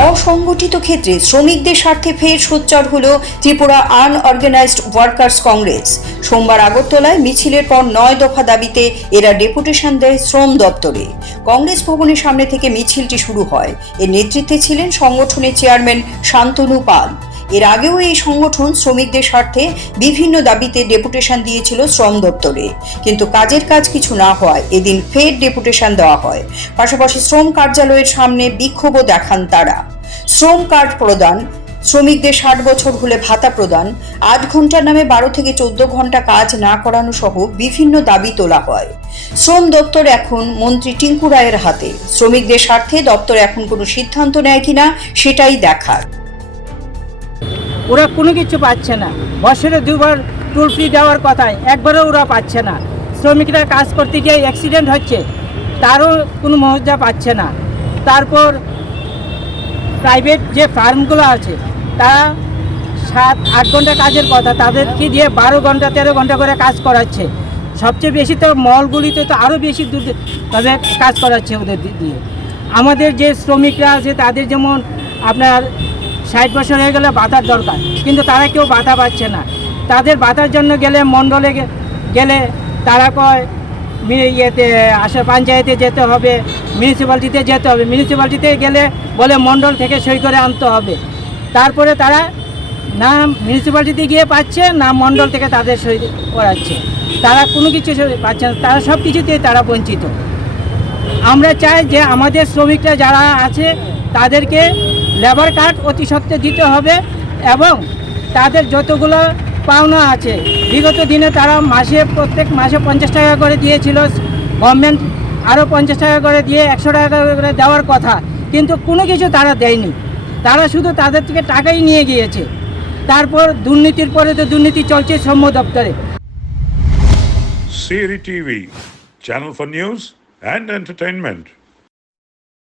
অসংগঠিত ক্ষেত্রে শ্রমিকদের স্বার্থে ফের সোচ্চার হল ত্রিপুরা আনঅর্গানাইজড ওয়ার্কার্স কংগ্রেস। সোমবার আগরতলায় মিছিলের পর নয় দফা দাবিতে এরা ডেপুটেশন দেয় শ্রম দপ্তরে। কংগ্রেস ভবনের সামনে থেকে মিছিলটি শুরু হয়। এর নেতৃত্বে ছিলেন সংগঠনের চেয়ারম্যান শান্তনু পাল। এর আগেও এই সংগঠন শ্রমিকদের স্বার্থে বিভিন্ন দাবিতে ডেপুটেশন দিয়েছিল শ্রম দপ্তরে। কিন্তু কাজের কাজ কিছু না হওয়ায় এদিন ফের ডেপুটেশন দেওয়া হয়। পাশাপাশি শ্রম কার্যালয়ের সামনে বিক্ষোভও দেখান তারা। শ্রম কার্ড প্রদান, শ্রমিকদের ষাট বছর হলে ভাতা প্রদান, আট ঘণ্টার নামে বারো থেকে চোদ্দ ঘণ্টা কাজ না করানো সহ বিভিন্ন দাবি তোলা হয়। শ্রম দপ্তর এখন মন্ত্রী টিঙ্কু রায়ের হাতে। শ্রমিকদের স্বার্থে দপ্তর এখন কোনো সিদ্ধান্ত নেয় কিনা সেটাই দেখার। ওরা কোনো কিছু পাচ্ছে না। বছরে দুবার টোল ফ্রি দেওয়ার কথায় একবারও ওরা পাচ্ছে না। শ্রমিকরা কাজ করতে গিয়ে অ্যাক্সিডেন্ট হচ্ছে, তারও কোনো মহজা পাচ্ছে না। তারপর প্রাইভেট যে ফার্মগুলো আছে, তারা সাত, আট ঘণ্টা কাজের কথা, তাদেরকে দিয়ে বারো ঘণ্টা, তেরো ঘণ্টা করে কাজ করাচ্ছে। সবচেয়ে বেশি তো মলগুলিতে তো আরও বেশি দূর তাদের কাজ করাচ্ছে ওদের দিয়ে। আমাদের যে শ্রমিকরা আছে, তাদের যেমন আপনার ষাট বছর হয়ে গেলে বাতার দরকার। কিন্তু তারা কেউ বাধা পাচ্ছে না। তাদের বাধার জন্য গেলে মণ্ডলে গেলে তারা কয় ইয়েতে, আসা পঞ্চায়েতে যেতে হবে মিউনিসিপ্যালিটিতে যেতে হবে। মিউনিসিপ্যালিটিতে গেলে বলে মণ্ডল থেকে সই করে আনতে হবে। তারপরে তারা না মিউনিসিপ্যালিটিতে গিয়ে পাচ্ছে, না মণ্ডল থেকে তাদের সই করাচ্ছে। তারা কোনো কিছু পাচ্ছে না। তারা সব কিছুতেই তারা বঞ্চিত। আমরা চাই যে আমাদের শ্রমিকরা যারা আছে, তাদেরকে লেবার কার্ড অতি সত্ত্বে দিতে হবে এবং তাদের যতগুলো পাওনা আছে বিগত দিনে তারা মাসে প্রত্যেক মাসে পঞ্চাশ টাকা করে দিয়েছিল। গভর্নমেন্ট আরও পঞ্চাশ টাকা করে দিয়ে একশো টাকা করে দেওয়ার কথা কিন্তু কোনো কিছু তারা দেয়নি। তারা শুধু তাদের থেকে টাকাই নিয়ে গিয়েছে। তারপর দুর্নীতির পরে তো দুর্নীতি চলছে শ্রম দপ্তরে। Siri TV, channel for news and entertainment.